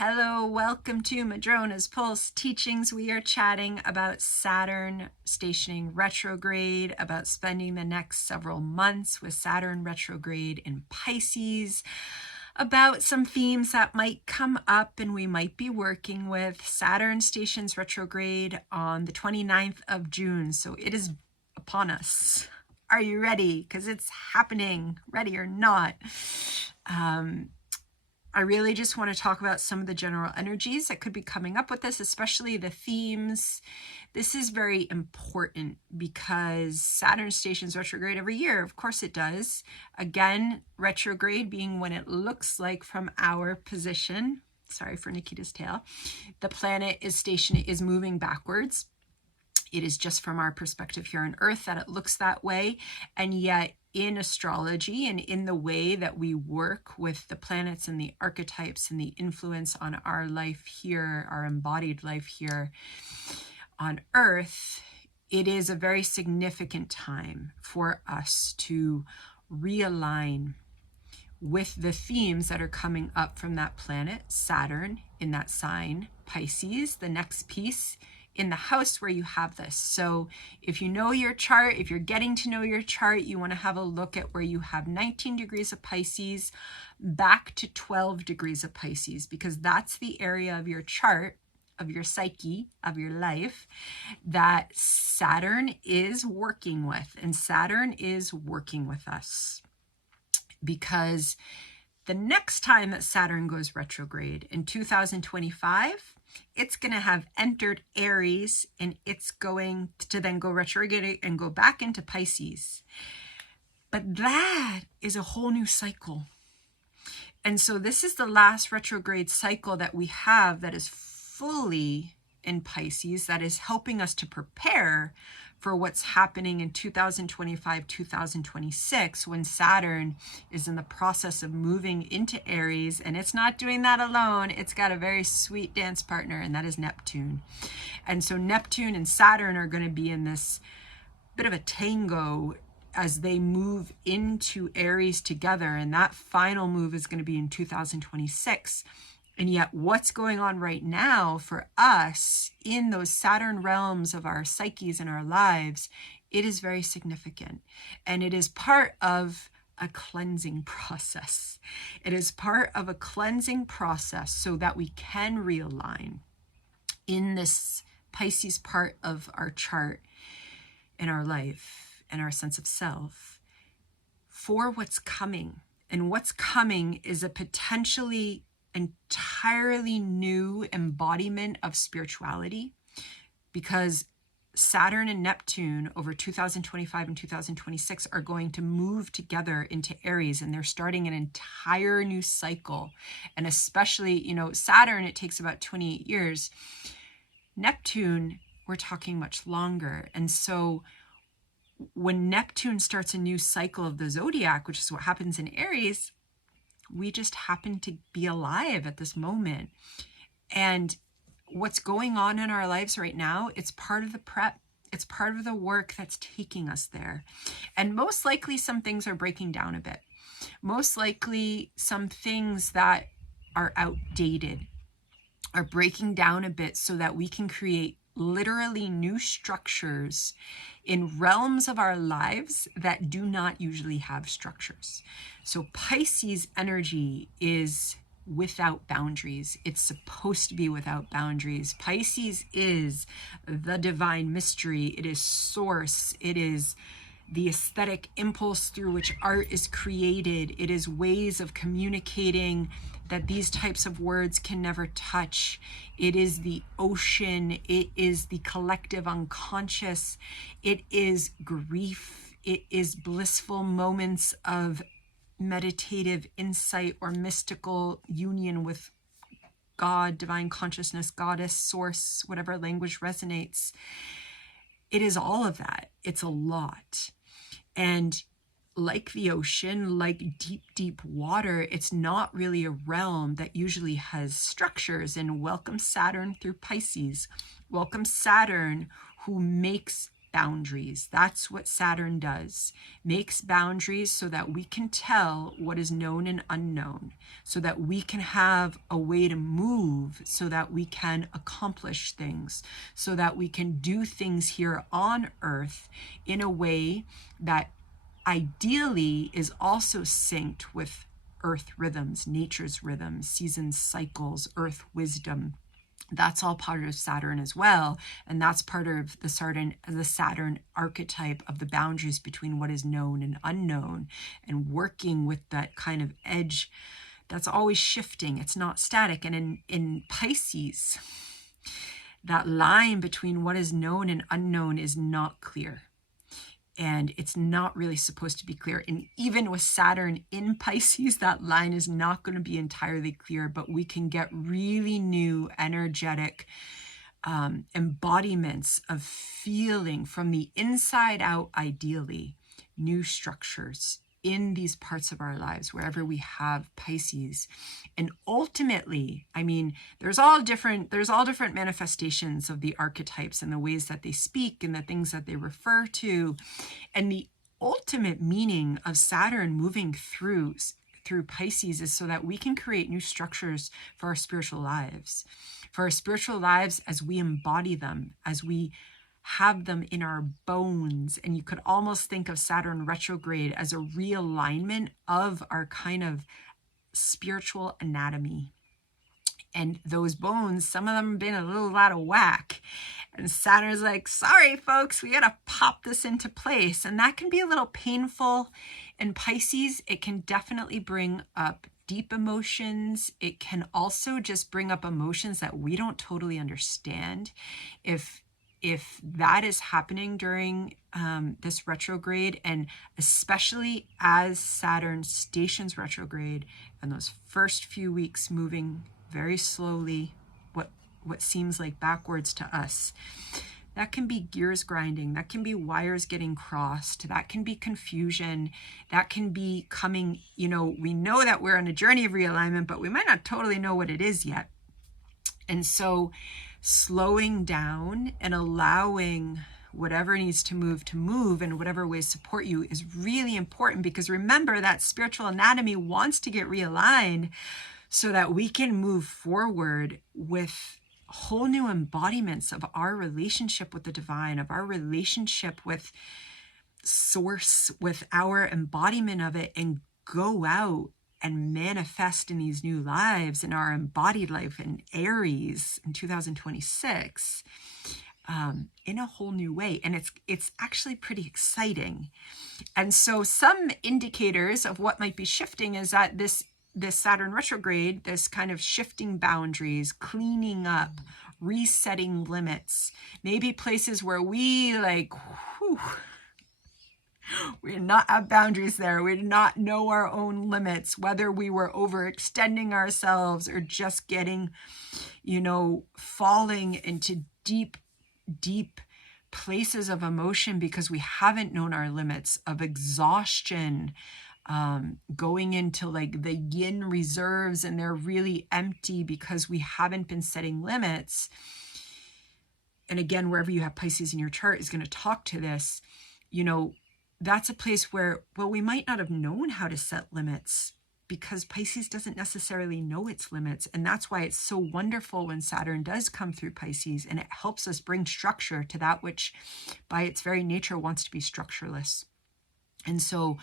Hello, welcome to Madrona's Pulse Teachings. We are chatting about Saturn stationing retrograde, about spending the next several months with Saturn retrograde in Pisces, about some themes that might come up and we might be working with. Saturn stations retrograde on the 29th of June, so it is upon us. Are you ready? Because it's happening, ready or not. I really just want to talk about some of the general energies that could be coming up with this, especially the themes. This is very important because Saturn stations retrograde every year. Of course it does. Again, retrograde being when it looks like from our position, sorry for Nikita's tail, the planet is moving backwards. It is just from our perspective here on Earth that it looks that way. And yet in astrology and in the way that we work with the planets and the archetypes and the influence on our life here, our embodied life here on Earth, it is a very significant time for us to realign with the themes that are coming up from that planet, Saturn, in that sign, Pisces, the next piece in the house where you have this. So if you know your chart, if you're getting to know your chart, you want to have a look at where you have 19 degrees of Pisces back to 12 degrees of Pisces, because that's the area of your chart, of your psyche, of your life, that Saturn is working with. And Saturn is working with us because the next time that Saturn goes retrograde in 2025, it's going to have entered Aries and it's going to then go retrograde and go back into Pisces. But that is a whole new cycle. And so this is the last retrograde cycle that we have that is fully in Pisces, that is helping us to prepare for what's happening in 2025, 2026, when Saturn is in the process of moving into Aries. And it's not doing that alone. It's got a very sweet dance partner, and that is Neptune. And so Neptune and Saturn are going to be in this bit of a tango as they move into Aries together. And that final move is going to be in 2026. And yet what's going on right now for us in those Saturn realms of our psyches and our lives, it is very significant. And it is part of a cleansing process. It is part of a cleansing process so that we can realign in this Pisces part of our chart in our life and our sense of self for what's coming. And what's coming is a potentially entirely new embodiment of spirituality, because Saturn and Neptune over 2025 and 2026 are going to move together into Aries, and they're starting an entire new cycle. And especially, Saturn, it takes about 28 years. Neptune, we're talking much longer. And so when Neptune starts a new cycle of the zodiac, which is what happens in Aries, we just happen to be alive at this moment. And what's going on in our lives right now, it's part of the prep. It's part of the work that's taking us there. And most likely some things are breaking down a bit. Most likely some things that are outdated are breaking down a bit so that we can create literally new structures in realms of our lives that do not usually have structures. So Pisces energy is without boundaries. It's supposed to be without boundaries. Pisces is the divine mystery. It is source. It is the aesthetic impulse through which art is created. It is ways of communicating that these types of words can never touch. It is the ocean. It is the collective unconscious. It is grief. It is blissful moments of meditative insight or mystical union with God, divine consciousness, goddess, source, whatever language resonates. It is all of that. It's a lot. And like the ocean, like deep, deep water, it's not really a realm that usually has structures. And welcome Saturn through Pisces. Welcome Saturn, who makes boundaries. That's what Saturn does. Makes boundaries so that we can tell what is known and unknown, so that we can have a way to move, so that we can accomplish things, so that we can do things here on Earth in a way that ideally is also synced with Earth rhythms, nature's rhythms, seasons, cycles, Earth wisdom. That's all part of Saturn as well. And that's part of the Saturn archetype of the boundaries between what is known and unknown, and working with that kind of edge that's always shifting. It's not static. And in Pisces, that line between what is known and unknown is not clear. And it's not really supposed to be clear. And even with Saturn in Pisces, that line is not going to be entirely clear, but we can get really new energetic embodiments of feeling from the inside out, ideally, new structures in these parts of our lives, wherever we have Pisces. And ultimately, I mean, there's all different manifestations of the archetypes and the ways that they speak and the things that they refer to. And the ultimate meaning of Saturn moving through Pisces is so that we can create new structures for our spiritual lives. For our spiritual lives as we embody them, as we have them in our bones. And you could almost think of Saturn retrograde as a realignment of our kind of spiritual anatomy. And those bones, some of them have been a little out of whack. And Saturn's like, sorry, folks, we got to pop this into place. And that can be a little painful. In Pisces, it can definitely bring up deep emotions. It can also just bring up emotions that we don't totally understand. If that is happening during this retrograde, and especially as Saturn stations retrograde and those first few weeks moving very slowly, what seems like backwards to us, that can be gears grinding, that can be wires getting crossed, that can be confusion, that can be coming, we know that we're on a journey of realignment, but we might not totally know what it is yet. And so slowing down and allowing whatever needs to move and whatever ways support you is really important, because remember that spiritual anatomy wants to get realigned so that we can move forward with whole new embodiments of our relationship with the divine, of our relationship with source, with our embodiment of it, and go out and manifest in these new lives, in our embodied life in Aries in 2026, in a whole new way. And it's actually pretty exciting. And so some indicators of what might be shifting is that this Saturn retrograde, this kind of shifting boundaries, cleaning up, resetting limits, maybe places where we we did not have boundaries there. We did not know our own limits, whether we were overextending ourselves or just getting, falling into deep, deep places of emotion because we haven't known our limits, of exhaustion, going into the yin reserves, and they're really empty because we haven't been setting limits. And again, wherever you have Pisces in your chart is going to talk to this, that's a place where, we might not have known how to set limits because Pisces doesn't necessarily know its limits. And that's why it's so wonderful when Saturn does come through Pisces, and it helps us bring structure to that which by its very nature wants to be structureless. And so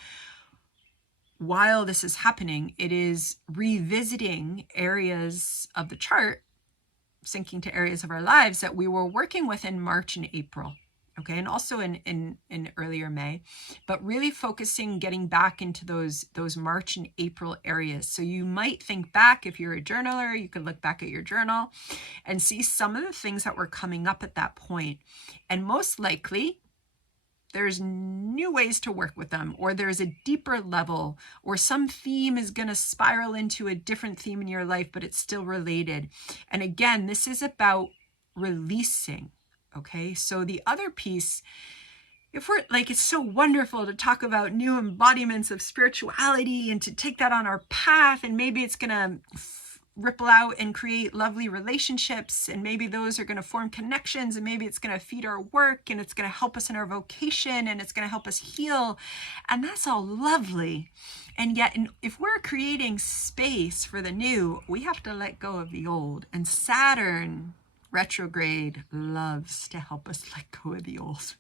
while this is happening, it is revisiting areas of the chart, syncing to areas of our lives that we were working with in March and April. Okay, and also in earlier May, but really focusing, getting back into those March and April areas. So you might think back, if you're a journaler, you could look back at your journal and see some of the things that were coming up at that point. And most likely, there's new ways to work with them, or there's a deeper level, or some theme is going to spiral into a different theme in your life, but it's still related. And again, this is about releasing. Okay, so the other piece, if we're it's so wonderful to talk about new embodiments of spirituality and to take that on our path, and maybe it's going to ripple out and create lovely relationships, and maybe those are going to form connections, and maybe it's going to feed our work, and it's going to help us in our vocation, and it's going to help us heal, and that's all lovely. And yet, if we're creating space for the new, we have to let go of the old. And Saturn retrograde loves to help us let go of the old.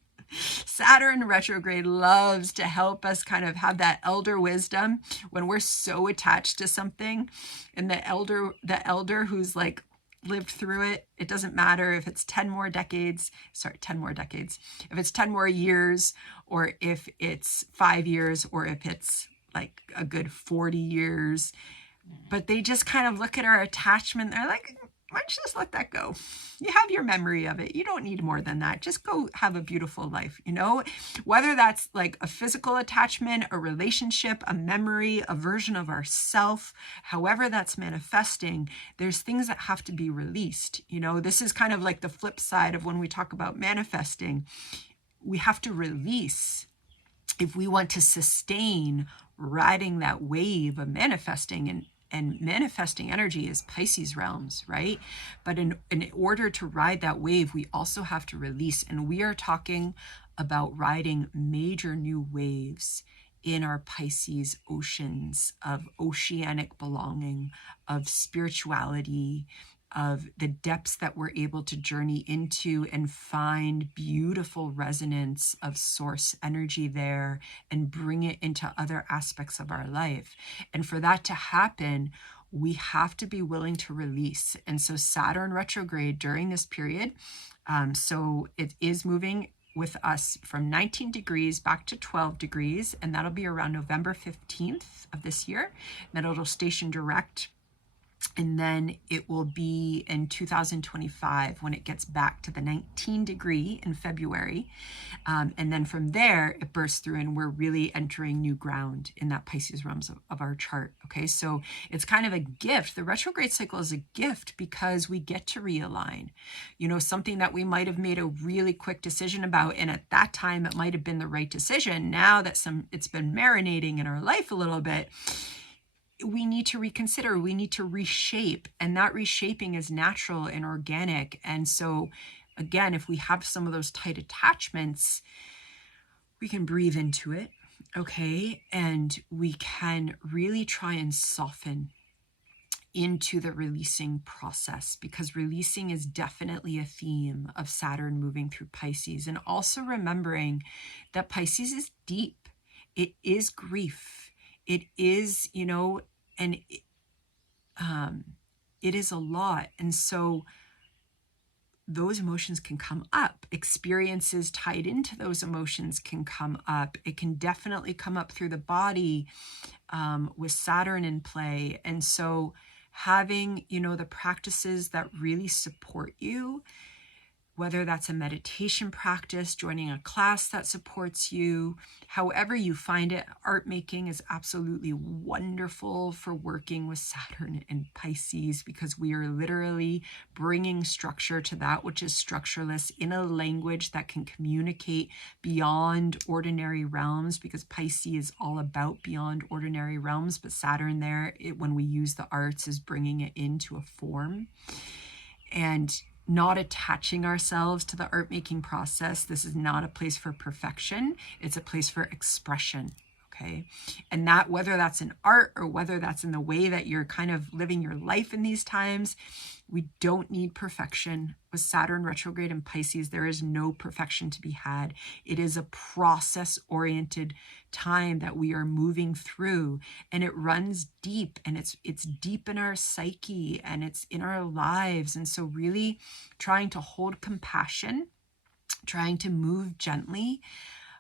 Saturn retrograde loves to help us kind of have that elder wisdom when we're so attached to something, and the elder who's like lived through it. It doesn't matter if it's 10 more decades, if it's 10 more years, or if it's 5 years, or if it's like a good 40 years, but they just kind of look at our attachment. They're like, why don't you just let that go? You have your memory of it. You don't need more than that. Just go have a beautiful life, you know? Whether that's like a physical attachment, a relationship, a memory, a version of ourself, however that's manifesting, there's things that have to be released. You know, this is kind of like the flip side of when we talk about manifesting. We have to release if we want to sustain riding that wave of manifesting. And manifesting energy is Pisces realms, right? But in order to ride that wave, we also have to release. And we are talking about riding major new waves in our Pisces oceans of oceanic belonging, of spirituality, of the depths that we're able to journey into and find beautiful resonance of source energy there and bring it into other aspects of our life. And for that to happen, we have to be willing to release. And so Saturn retrograde during this period, so it is moving with us from 19 degrees back to 12 degrees, and that'll be around November 15th of this year. Then it'll station direct, and then it will be in 2025 when it gets back to the 19 degree in February. And then from there, it bursts through, and we're really entering new ground in that Pisces realms of our chart. Okay, so it's kind of a gift. The retrograde cycle is a gift because we get to realign. You know, something that we might have made a really quick decision about, and at that time it might have been the right decision. Now that it's been marinating in our life a little bit, we need to reconsider, we need to reshape, and that reshaping is natural and organic. And so again, if we have some of those tight attachments, we can breathe into it, okay? And we can really try and soften into the releasing process, because releasing is definitely a theme of Saturn moving through Pisces. And also remembering that Pisces is deep. It is grief. It is, you know, and it is a lot. And so those emotions can come up. Experiences tied into those emotions can come up. It can definitely come up through the body with Saturn in play. And so having, you know, the practices that really support you, whether that's a meditation practice, joining a class that supports you, however you find it. Art making is absolutely wonderful for working with Saturn and Pisces, because we are literally bringing structure to that which is structureless in a language that can communicate beyond ordinary realms, because Pisces is all about beyond ordinary realms, but Saturn there, when we use the arts, is bringing it into a form. And not attaching ourselves to the art making process. This is not a place for perfection. It's a place for expression, okay? And that, whether that's in art or whether that's in the way that you're kind of living your life in these times, we don't need perfection. With Saturn retrograde in Pisces, there is no perfection to be had. It is a process-oriented time that we are moving through, and it runs deep, and it's deep in our psyche, and it's in our lives. And so really trying to hold compassion, trying to move gently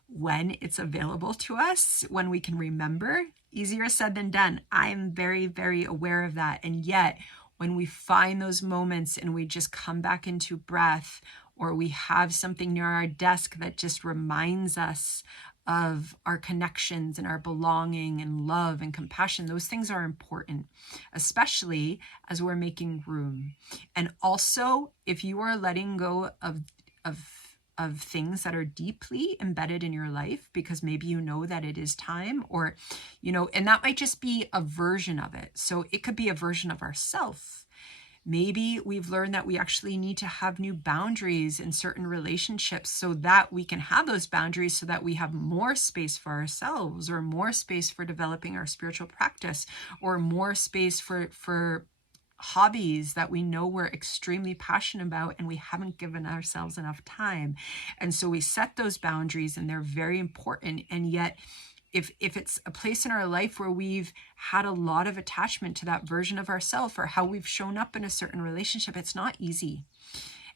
when it's available to us, when we can remember. Easier said than done. I'm very, very aware of that. And yet, when we find those moments and we just come back into breath, or we have something near our desk that just reminds us of our connections and our belonging and love and compassion, those things are important, especially as we're making room. And also, if you are letting go of of things that are deeply embedded in your life, because maybe you know that it is time, or, you know, and that might just be a version of it. So it could be a version of ourselves. Maybe we've learned that we actually need to have new boundaries in certain relationships so that we can have those boundaries, so that we have more space for ourselves, or more space for developing our spiritual practice, or more space for hobbies that we know we're extremely passionate about and we haven't given ourselves enough time. And so we set those boundaries, and they're very important. And yet, if it's a place in our life where we've had a lot of attachment to that version of ourselves, or how we've shown up in a certain relationship, it's not easy.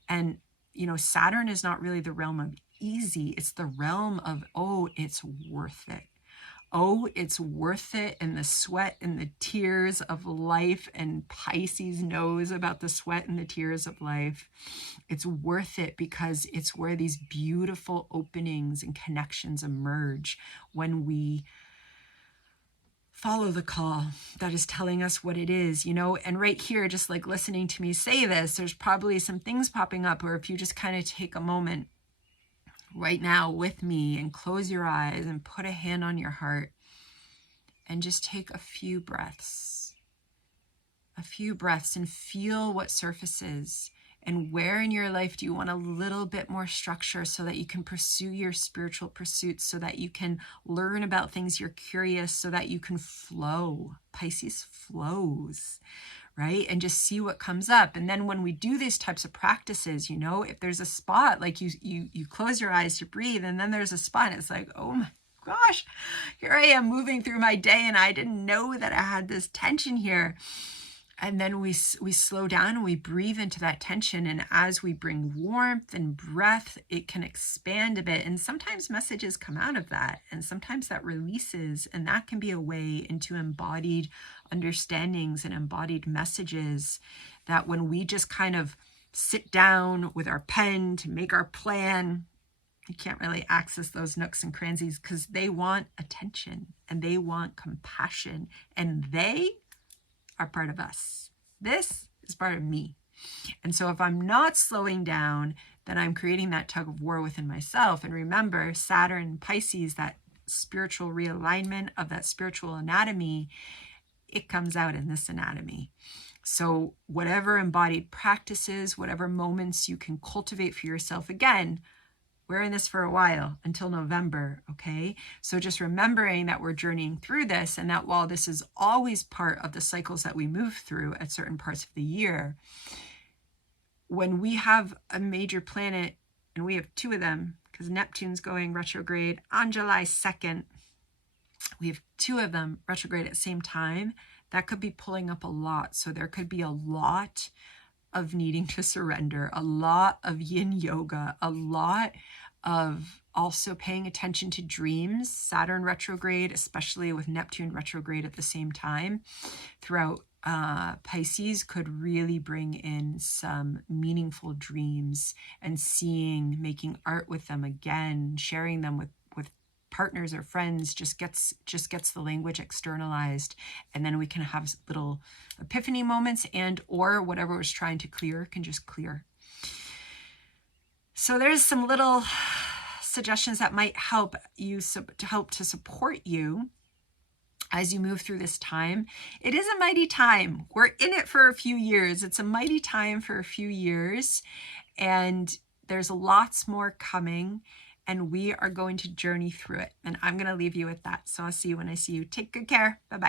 And, you know, Saturn is not really the realm of easy. It's the realm of, oh, it's worth it. Oh, it's worth it. And the sweat and the tears of life, and Pisces knows about the sweat and the tears of life. It's worth it because it's where these beautiful openings and connections emerge when we follow the call that is telling us what it is, you know. And right here, just like listening to me say this, there's probably some things popping up, or if you just kind of take a moment right now with me and close your eyes and put a hand on your heart and just take a few breaths and feel what surfaces. And where in your life do you want a little bit more structure so that you can pursue your spiritual pursuits, so that you can learn about things you're curious, so that you can flow. Pisces flows, right? And just see what comes up. And then when we do these types of practices, you know, if there's a spot, like you close your eyes to breathe, and then there's a spot, and it's like, oh my gosh, here I am moving through my day, and I didn't know that I had this tension here. And then we slow down and we breathe into that tension. And as we bring warmth and breath, it can expand a bit. And sometimes messages come out of that. And sometimes that releases. And that can be a way into embodied understandings and embodied messages, that when we just kind of sit down with our pen to make our plan, you can't really access those nooks and crannies, because they want attention and they want compassion, and they are part of us. This is part of me. And so if I'm not slowing down, then I'm creating that tug of war within myself. And remember, Saturn, Pisces, that spiritual realignment of that spiritual anatomy, it comes out in this anatomy. So whatever embodied practices, whatever moments you can cultivate for yourself, again, we're in this for a while, until November, okay? So just remembering that we're journeying through this, and that while this is always part of the cycles that we move through at certain parts of the year, when we have a major planet, and we have two of them, because Neptune's going retrograde on July 2nd, we have two of them retrograde at the same time, that could be pulling up a lot. So there could be a lot of needing to surrender, a lot of yin yoga, a lot of also paying attention to dreams. Saturn retrograde, especially with Neptune retrograde at the same time throughout Pisces, could really bring in some meaningful dreams, and making art with them again, sharing them with partners or friends, just gets the language externalized, and then we can have little epiphany moments, and or whatever was trying to clear can just clear. So there's some little suggestions that might help you to support you as you move through this time. It is a mighty time. We're in it for a few years. It's a mighty time for a few years, and there's lots more coming. And we are going to journey through it. And I'm going to leave you with that. So I'll see you when I see you. Take good care. Bye-bye.